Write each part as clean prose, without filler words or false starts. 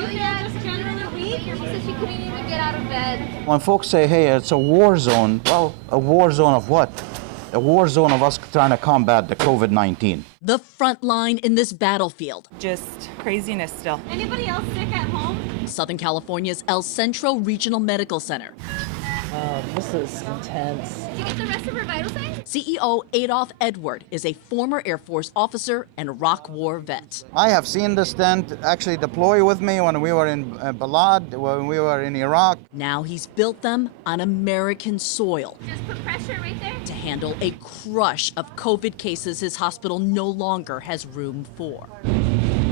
yeah, just generally weak. She said she couldn't even get out of bed. When folks say, hey, it's a war zone, well, a war zone of what? A war zone of us trying to combat the COVID-19. The front line in this battlefield. Just craziness still. Anybody else sick at home? Southern California's El Centro Regional Medical Center. This is intense. Did you get the rest of her vital signs? CEO Adolph Edward is a former Air Force officer and Iraq War vet. I have seen this tent actually deploy with me when we were in Balad, when we were in Iraq. Now he's built them on American soil Just put pressure right there. to handle a crush of COVID cases his hospital no longer has room for.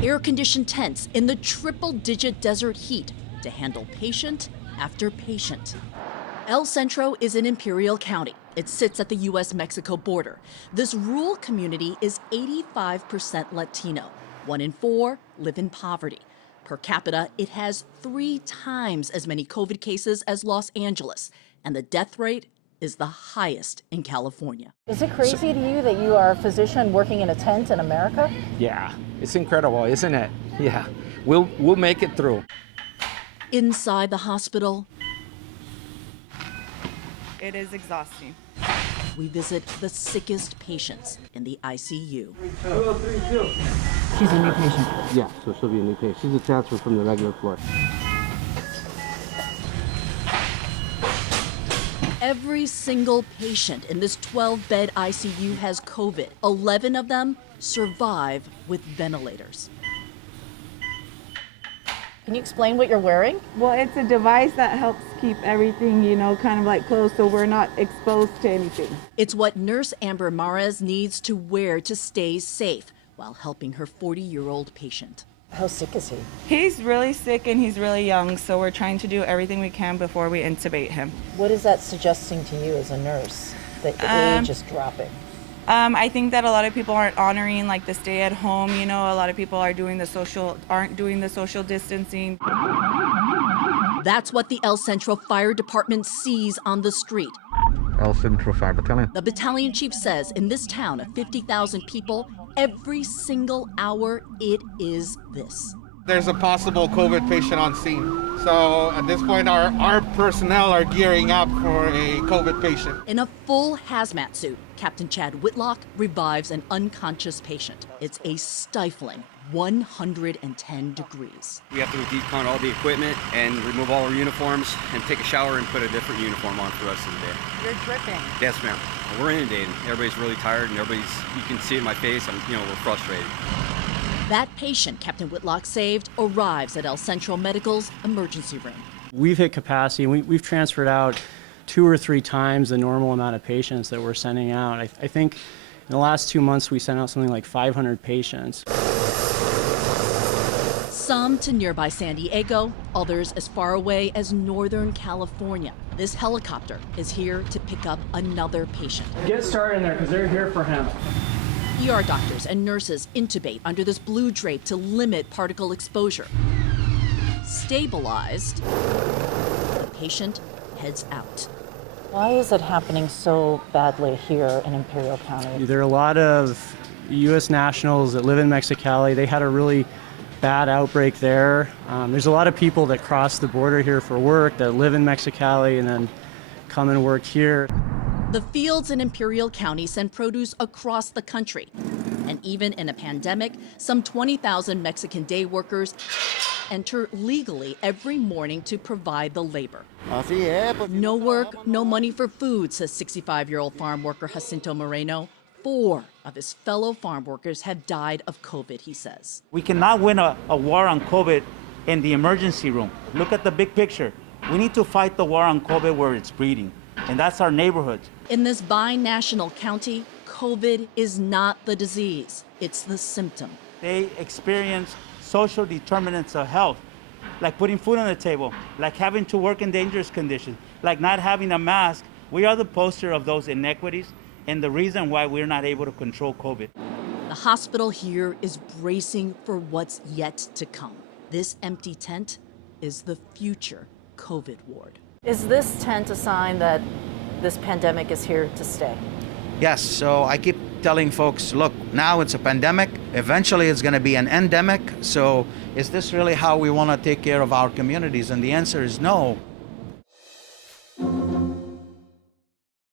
Air-conditioned tents in the triple-digit desert heat to handle patient after patient. El Centro is in Imperial County. It sits at the U.S.-Mexico border. This rural community is 85% Latino. 1 in 4 live in poverty. Per capita, it has 3 times as many COVID cases as Los Angeles, and the death rate is the highest in California. Is it crazy to you that you are a physician working in a tent in America? Yeah, it's incredible, isn't it? Yeah, we'll make it through. Inside the hospital, It is exhausting. we visit the sickest patients in the ICU. She's a new patient. Yeah, so she'll be a new patient. She's a transfer from the regular floor. Every single patient in this 12-bed ICU has COVID. 11 of them survive with ventilators. Can you explain what you're wearing? Well, it's a device that helps keep everything, kind of like closed so we're not exposed to anything. It's what Nurse Amber Mares needs to wear to stay safe while helping her 40-year-old patient. How sick is he? He's really sick and he's really young, so we're trying to do everything we can before we intubate him. What is that suggesting to you as a nurse, that the age is dropping? I think that a lot of people aren't honoring like the stay at home. A lot of people aren't doing the social distancing. That's what the El Centro Fire Department sees on the street. El Centro Fire Battalion. The battalion chief says in this town of 50,000 people, every single hour it is this. There's a possible COVID patient on scene. So at this point, our personnel are gearing up for a COVID patient. In a full hazmat suit, Captain Chad Whitlock revives an unconscious patient. It's a stifling 110 degrees. We have to decon all the equipment and remove all our uniforms and take a shower and put a different uniform on for the rest of the day. You're dripping. Yes, ma'am. We're inundated. Everybody's really tired and you can see it in my face, we're frustrated. That patient Captain Whitlock saved arrives at El Centro Medical's emergency room. We've hit capacity. We've transferred out 2 or 3 times the normal amount of patients that we're sending out. I think in the last 2 months we sent out something like 500 patients. Some to nearby San Diego, others as far away as Northern California. This helicopter is here to pick up another patient. Get started in there because they're here for him. ER doctors and nurses intubate under this blue drape to limit particle exposure. Stabilized, the patient heads out. Why is it happening so badly here in Imperial County? There are a lot of U.S. nationals that live in Mexicali. They had a really bad outbreak there. There's a lot of people that cross the border here for work that live in Mexicali and then come and work here. The fields in Imperial County send produce across the country. And even in a pandemic, some 20,000 Mexican day workers enter legally every morning to provide the labor. No work, no money for food, says 65-year-old farm worker Jacinto Moreno. 4 of his fellow farm workers have died of COVID, he says. We cannot win a war on COVID in the emergency room. Look at the big picture. We need to fight the war on COVID where it's breeding, and that's our neighborhoods. In this binational county, COVID is not the disease, it's the symptom. They experience social determinants of health, like putting food on the table, like having to work in dangerous conditions, like not having a mask. We are the poster of those inequities and the reason why we're not able to control COVID. The hospital here is bracing for what's yet to come. This empty tent is the future COVID ward. Is this tent a sign that this pandemic is here to stay? Yes, so I keep telling folks, look, now it's a pandemic, eventually it's going to be an endemic, so is this really how we want to take care of our communities? And the answer is no.